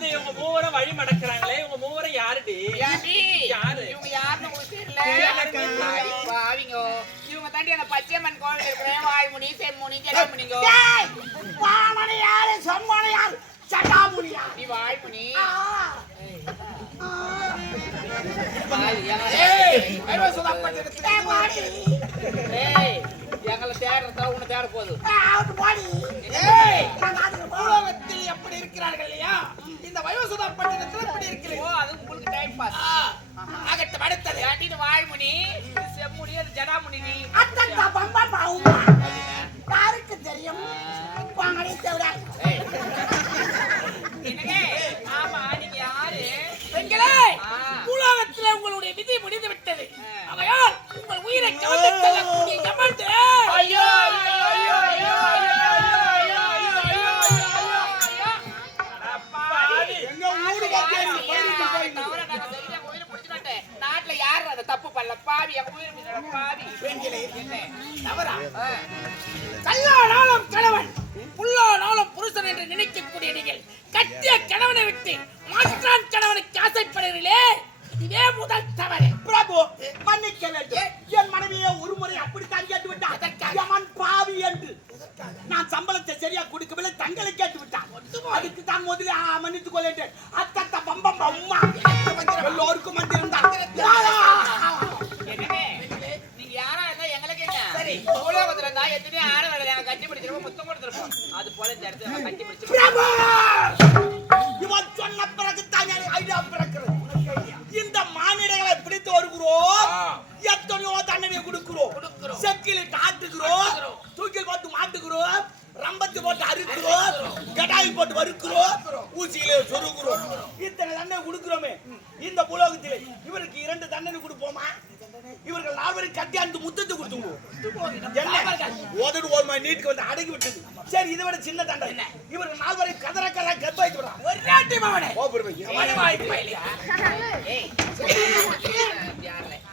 வந்து இவங்க மூவரும் வழி மடக்குறாங்களே இவங்க மூவரும் யாருடி? யாரு? இவங்க யாருன்னு உங்களுக்கு தெரியல? அடி பாவிங்கோ. இவங்க தாண்டி அந்த பச்சையம்மன் கோவில் இருக்கிற வாய்முனி, செம்முனி, ஜடாமுனிங்கோ. டேய், வாமனை யாரு, செம்மனை யாரு, சடாமுனியா? நீ வாய்முனி. ஏய், எங்களை தேடுறதா உன்னை தேட போகுது. உலகத்தில் எப்படி இருக்கிறார்கள் இல்லையா இந்த வயோசுதா பட்டினத்தில் எப்படி இருக்கிறீங்க ஓ அது உங்களுக்கு டைம் பாஸ் ஆகட்டும் அடுத்தது. ஏன்டி வாய்முனி செம்முனி அது ஜடாமுனி நீ. அத்தத்தா பம்பா பாவுமா. யாருக்கு தெரியும்? வாங்கடி தேவடா. என்னங்க ஆமா நீங்க யாரு பெண்களே உலகத்தில் உங்களுடைய விதி முடிந்து விட்டது ஆகையால் உங்கள் உயிரை கவர்ந்து செல்லக்கூடிய யமன் ஐயோ ஐயோ ஐயோ ஐயோ ஐயோ ஐயோ ஐயோ பாவி. எங்க ஊரு பத்தியா நீ பயிருக்கு போயிட்டு. நாட்டுல யாரு அதை தப்பு பண்ணல பாவி எங்க உயிர் மீது பாவி பெண்களே, தவறா கல்லா நாளும் கணவன் புல்லா நாளும் புருஷன் என்று நினைக்கக்கூடிய நீங்கள் கட்டிய கணவனை விட்டு மாற்றான் கணவனுக்கு ஆசைப்படுகிறீர்களே? இதுவே முதல் தவறு. பிரபு மன்னிக்க வேண்டும். என் மனைவியை ஒரு முறை அப்படித்தான் கேட்டு விட்டான் யமன் பாவி என்று. நான் சம்பளத்தை சரியா கொடுக்கவில்லை தங்களை கேட்டு விட்டான் அதுக்கு தான் முதலில் மன்னித்துக் கொள்ளேன் கட்டி பிடிச்சிருப்போம் முத்தம் கொடுத்துருப்போம். அது போல இந்த இடத்துல நம்ம கட்டி பிடிச்சிருப்போம் பிரபு! இவன் சொன்ன பிறகு தான் ஐடியா பிறக்கிறது. இந்த மானிடங்களை பிடித்து வருகிறோம். எத்தனையோ தண்டனை கொடுக்கிறோம். ஆட்டுகிறோம் ஆட்டுகிறோம். தூக்கில் போட்டு மாட்டுகிறோம். ரம்பத்து போட்டு அறுக்கிறோம். கடாய் போட்டு வறுக்கிறோம். ஊசியில சொருகிறோம். இத்தனை தண்டனை கொடுக்கிறோமே. இந்த புலோகத்தில் இவருக்கு இரண்டு தண்டனை கொடுப்போமா? இவர்கள் நால்வரும் கட்டியாந்து முத்தத்தை கொடுத்துருவோம் என்ன? உதடு ஒரு மணி நீட்டுக்கு வந்து அடங்கி விட்டது. சரி இதை விட சின்ன தண்டனை. இவர்கள் நால்வரை கதற கதற கர்ப்பாய்த்து விடுறான் ஒரு நாட்டி மவனே ஓ பெருமை.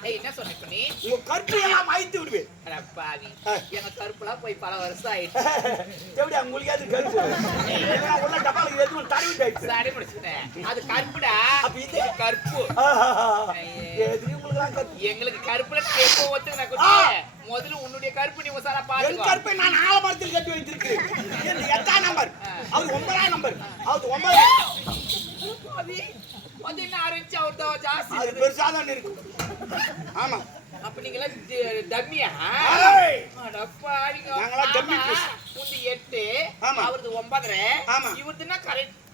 என்ன சொன்ன நீ? உங்க கற்பை எல்லாம் விடுவேன். அட பாவி. எங்க கருப்புலாம் போய் பல வருஷம் ஆயிடுச்சு. எப்படி உங்களுக்கு அது கருப்பு? இல்லைன்னா உள்ள டப்பாலுக்கு எதுவும் தடவிட்டாயிடுச்சு முடிச்சுட்டேன் அது கருப்புடா. இது? கருப்பு. எங்களுக்கு கருப்புல எப்போ ஒத்துக்கின முதல்ல உன்னுடைய கருப்பு நீ உசாரா கட்டி எட்டாம் நம்பர். ஒன்பதாம் நம்பர். என்ன ஆரம்பிச்சு அவர் தான் ஜாஸ்தி அது பெருசா தான் இருக்கு. ஆமா. அப்ப நீங்களா டம்மியா? ஆமா, piece. உந்து எட்டு ஆமா. அவரது ஒன்பதரை. இவருதுன்னா கரெக்டா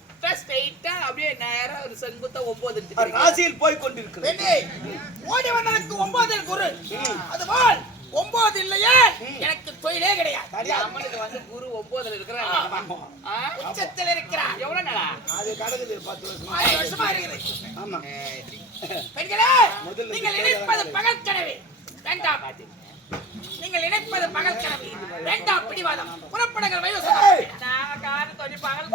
ஸ்ட்ரைட்டா அப்படியே நேரா ஒரு செங்குத்தா ஒன்பது. ராசியில் போய் கொண்டிருக்கிறது. ஓடி வந்தனுக்கு ஒன்பதில் குரு. அதுபோல் ஒன்பது இல்லையே எனக்கு தொழிலே கிடையாது. அம்மனுக்கு வந்து குரு ஒன்பதுல இருக்கிறார். உச்சத்தில் இருக்கிறார். எவ்வளவு நாளா? அது கடக்குது பத்து வருஷமா. ஆறு வருஷமா இருக்குது. ஆமா. பெண்களே முதல்ல நீங்கள் நினைப்பது பகல் கனவு வேண்டாம் நீங்கள் நினைப்பது பகல் கனவு வேண்டாம் பிடிவாதம். புறப்படங்கள் வயசு காது தொடி பகல்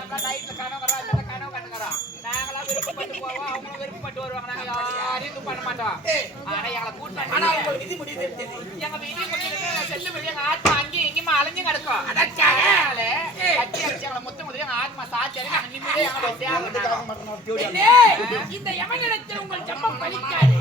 ஓ, ஓ, ஓ, ஓ, ஓ. இப்ப யாரா நாங்க நைட்ல கனவு வரோம் இல்ல கனவு கண்டுக்கிறோம் நாங்களாம் விருப்பப்பட்டு போவோம். அவங்களும் விருப்பப்பட்டு வருவாங்க. நாங்க யாரையும் இது பண்ண மாட்டோம். ஆனா எங்களை ஆனா விதி எங்க விதி செல்லு எங்க ஆத்மா அங்கேயும் இங்கேயுமா அலைஞ்சு கிடக்கும். அதற்காக கட்டி அடிச்சு எங்களை முத்த எங்க ஆத்மா சாச்சாரி நாங்க நிம்மதியா எங்களை இந்த யமனிடத்தில் உங்கள் ஜம்பம் பலிக்காது.